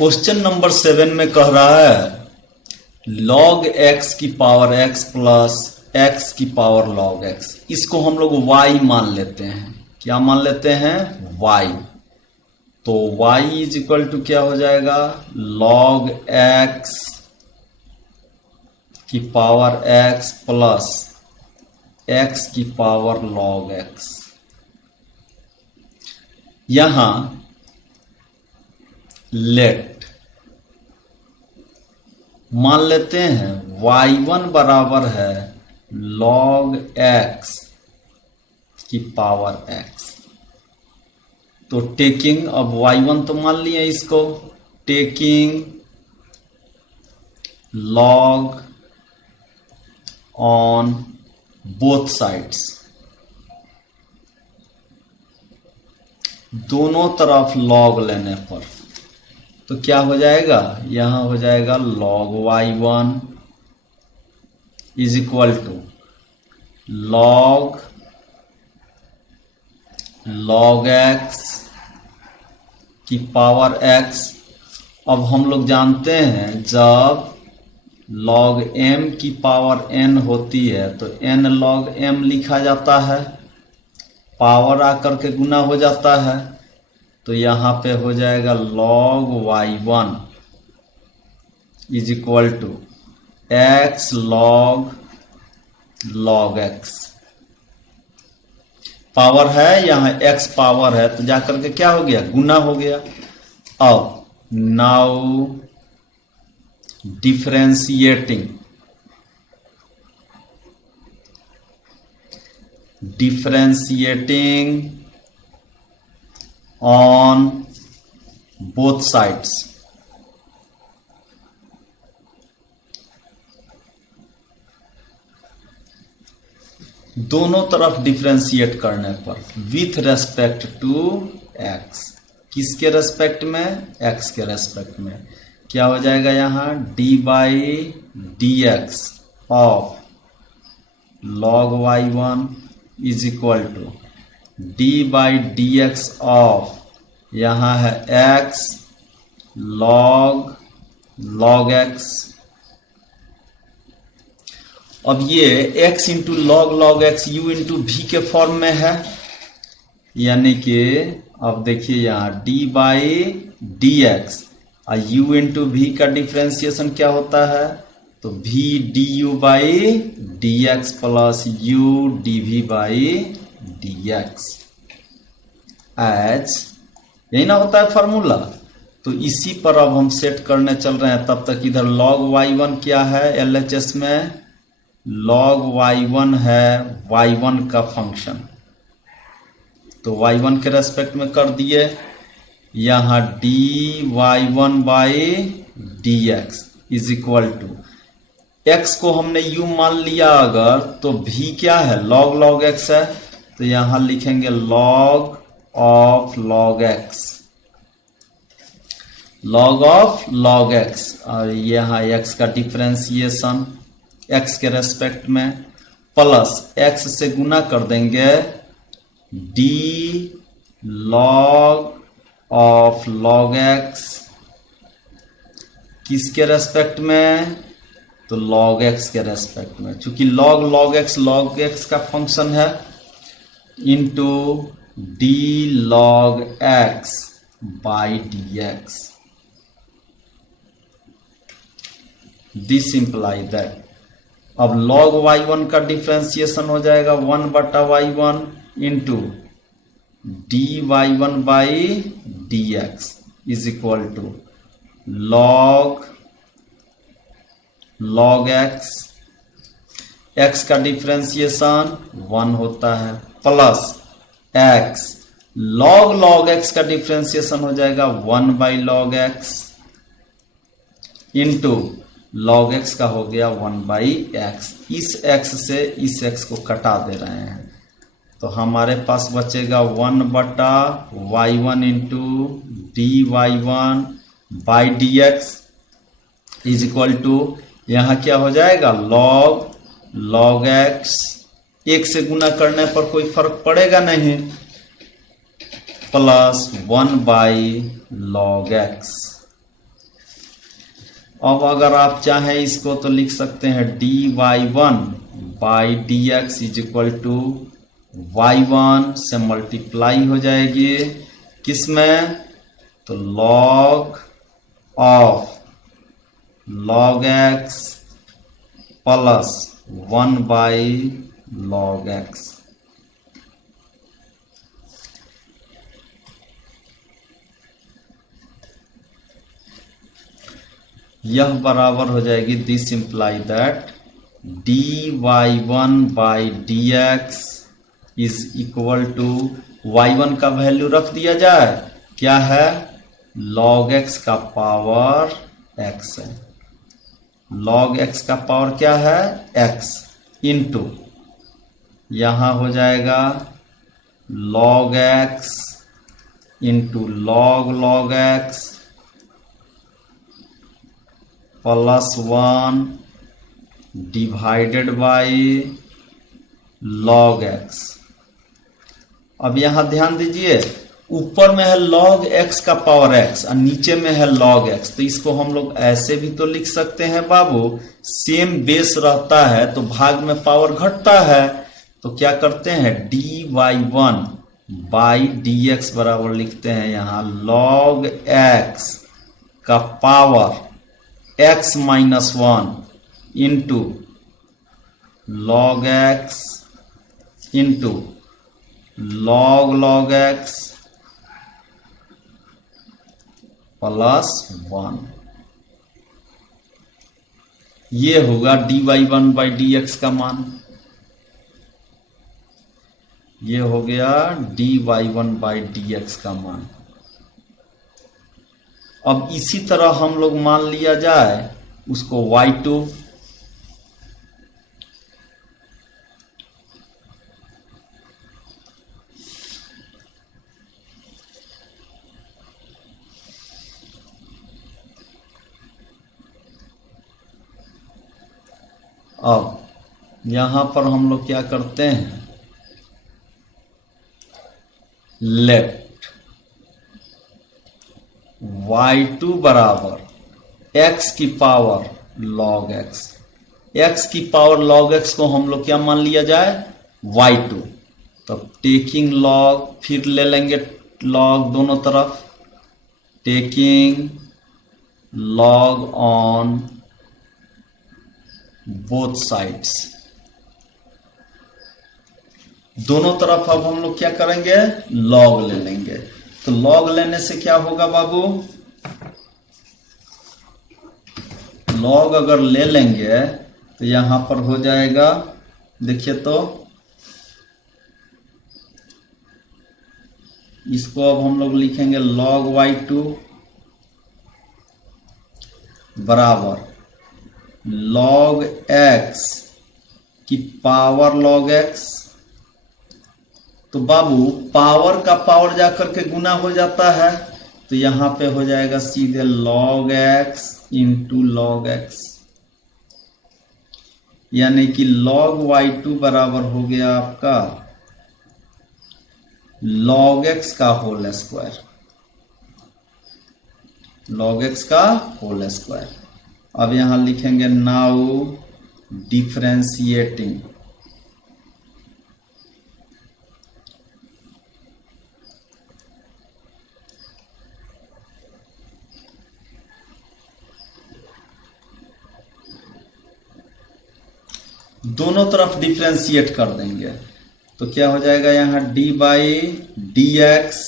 Question number 7 में कह रहा है log x की पावर x प्लस x की पावर log x। इसको हम लोग y मान लेते हैं। क्या मान लेते हैं? y। तो y इज इक्वल टू क्या हो जाएगा? log x की पावर x प्लस x की पावर log x। यहां लेट मान लेते हैं y1 बराबर है log x की पावर x। तो टेकिंग, अब y1 तो मान लिए इसको, taking log on both sides, दोनों तरफ log लेने पर तो क्या हो जाएगा? यहां हो जाएगा log y1 is equal to log x की पावर x। अब हम लोग जानते हैं जब log m की पावर n होती है तो n log m लिखा जाता है, पावर आकर के गुना हो जाता है। तो यहां पे हो जाएगा log y1 is equal to x log x। Power है, यहां x पावर है तो जाकर के क्या हो गया? गुना हो गया। अब now differentiating on both sides, दोनों तरफ डिफरेंशिएट करने पर विथ रेस्पेक्ट टू x। किसके रेस्पेक्ट में? x के रेस्पेक्ट में। क्या हो जाएगा यहां? d by D X of log y1 is equal to d by D X of, यहां है x log x। अब ये x into log x u into v के फॉर्म में है, यानी कि अब देखिए यहां d बाई डी एक्स और u इंटू v का डिफ्रेंसिएशन क्या होता है? तो v du by D X plus u dv by D X as, यही ना होता है फॉर्मूला। तो इसी पर अब हम सेट करने चल रहे हैं। तब तक इधर log y1 क्या है? LHS में log y1 है y1 का फंक्शन, तो y1 के रेस्पेक्ट में कर दिए। यहां dy1 by D X is equal to, x को हमने u मान लिया अगर, तो v क्या है? log x है, तो यहां लिखेंगे log of log x, log of log x, और यहां x का डिफरेंशिएशन x के रेस्पेक्ट में, प्लस x से गुना कर देंगे d log of log x, किसके रेस्पेक्ट में? तो log x के रेस्पेक्ट में। चूंकि log x का फंक्शन है, into d log x by D x. This imply that, अब log y1 का डिफ्रेंसिएशन हो जाएगा 1 बटा y1 into dy y1 by D X is equal to log x का डिफ्रेंसिएशन 1 होता है, प्लस x log x का डिफ्रेंसिएशन हो जाएगा 1 by log x into log x का हो गया 1 बाई x। इस x से इस x को कटा दे रहे हैं, तो हमारे पास बचेगा 1 बटा y1 into D y1 by D X is equal to, यहां क्या हो जाएगा? log x, एक से गुना करने पर कोई फर्क पड़ेगा नहीं, प्लस 1 बाई log x अब अगर आप चाहें इसको तो लिख सकते हैं dy1 by D X is equal to y1 से मल्टीप्लाई हो जाएगी किसमें, तो log of log x plus 1 by log x। यह बराबर हो जाएगी this imply that dy1 by D X is equal to y1 का वैल्यू रख दिया जाए, क्या है, log x का पावर x है, log x का पावर क्या है, x इंटू यहां हो जाएगा log x into log x plus 1 divided by log x। अब यहां ध्यान दीजिए, ऊपर में है log x का पावर x और नीचे में है log x, तो इसको हम लोग ऐसे भी तो लिख सकते हैं बाबू, सेम बेस रहता है तो भाग में पावर घटता है, तो क्या करते हैं dy1 बाई डी एक्स बराबर लिखते हैं यहां log x का power x minus 1 into log x into log x plus 1। ये होगा dy1 बाई डी एक्स का मान, ये हो गया dy1 बाई डी एक्स का मान। अब इसी तरह हम लोग मान लिया जाए उसको y2, अब यहां पर हम लोग क्या करते हैं, लेफ्ट y2 बराबर x की पावर log x, x की पावर log x को हम लोग क्या मान लिया जाए, y2, तब टेकिंग log फिर ले लेंगे log दोनों तरफ, taking log on both sides, दोनों तरफ अब हम लोग क्या करेंगे, log ले लेंगे। तो log लेने से क्या होगा बाबू, log अगर ले लेंगे तो यहां पर हो जाएगा, देखिए तो इसको अब हम लोग लिखेंगे log y2 बराबर log x की पावर log x। तो बाबू पावर का पावर जाकर के गुना हो जाता है, तो यहां पे हो जाएगा सीधे log x into log x, यानी कि log y2 बराबर हो गया आपका log x का होल स्क्वायर, log x का होल स्क्वायर। अब यहां लिखेंगे नाउ डिफरेंशिएटिंग, दोनों तरफ डिफरेंशिएट कर देंगे, तो क्या हो जाएगा यहां d बाई डी एक्स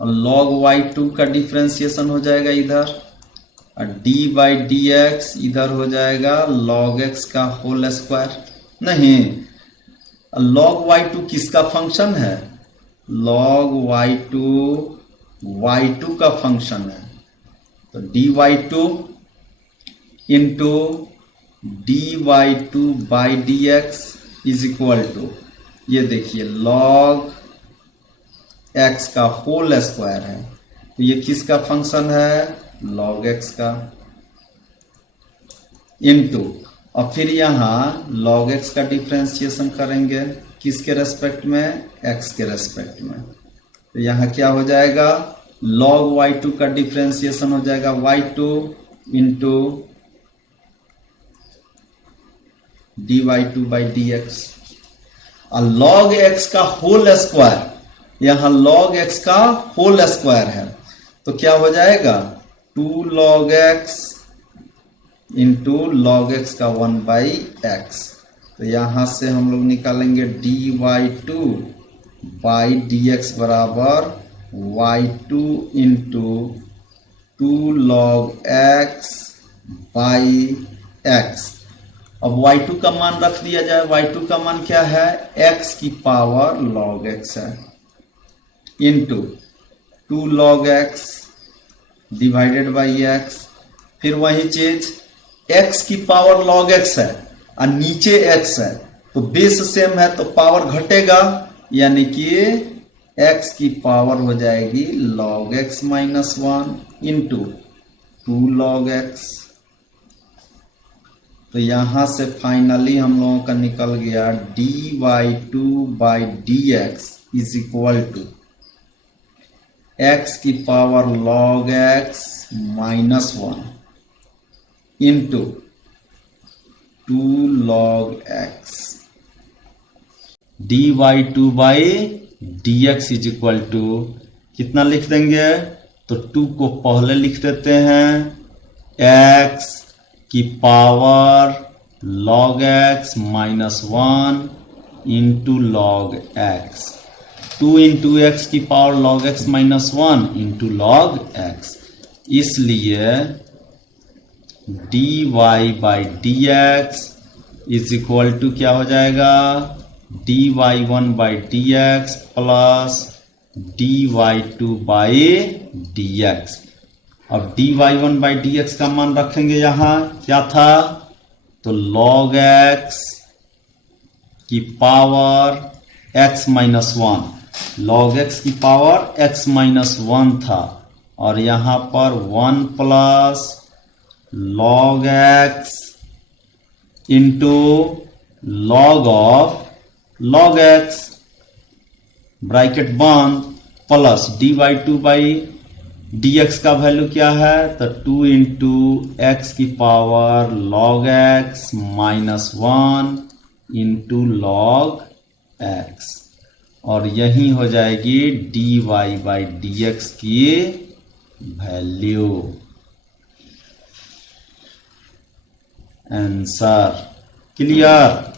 और log y2 का डिफरेंशिएशन हो जाएगा इधर, और d बाई डी एक्स इधर हो जाएगा log x का होल स्क्वायर। नहीं, log y2 किसका फंक्शन है, log y2 का फंक्शन है, तो dy2 into dy2 by D X is equal to, ये देखिए log x का होल स्क्वायर है, तो ये किसका फंक्शन है, log x का, इंटू और फिर यहां log x का डिफरेंशिएशन करेंगे किसके रेस्पेक्ट में, x के रेस्पेक्ट में, तो यहां क्या हो जाएगा log y2 का डिफ्रेंसिएशन हो जाएगा y2 into dy2 by dx, और log x का होल स्क्वायर, यहां log x का होल स्क्वायर है तो क्या हो जाएगा 2 log x into log x का 1 बाई एक्स। तो यहां से हम लोग निकालेंगे dy2 बाई dx बराबर y2 into 2 log x by x. अब y2 का मान रख दिया जाए, y2 का मान क्या है x की पावर log x है into 2 log x divided by x, फिर वही चीज x की पावर log x है और नीचे x है तो बेस सेम है तो पावर घटेगा, यानी कि x की पावर हो जाएगी log x minus 1 into 2 log x। तो यहां से फाइनली हम लोगों का निकल गया dy2 by dx is equal to x की power log x minus 1 into 2 log x। dy2 by dx is equal to कितना लिख देंगे, तो 2 को पहले लिख देते हैं x की power log x minus 1 into log x, 2 into x की power log x minus 1 into log x, इसलिए dy by dx is equal to क्या हो जाएगा dy1 by dx plus dy2 by dx। अब dy1 बाई dx का मान रखेंगे यहां क्या था, तो log x की power x minus 1, log x की पावर x माइनस 1 था और यहां पर 1 plus log x into log of log x bracket बंद प्लस dy2 बाई dx का वैल्यू क्या है, तो 2 इंटू एक्स की power log x minus 1 into log x, और यही हो जाएगी dy बाई dx की वैल्यू। Answer clear.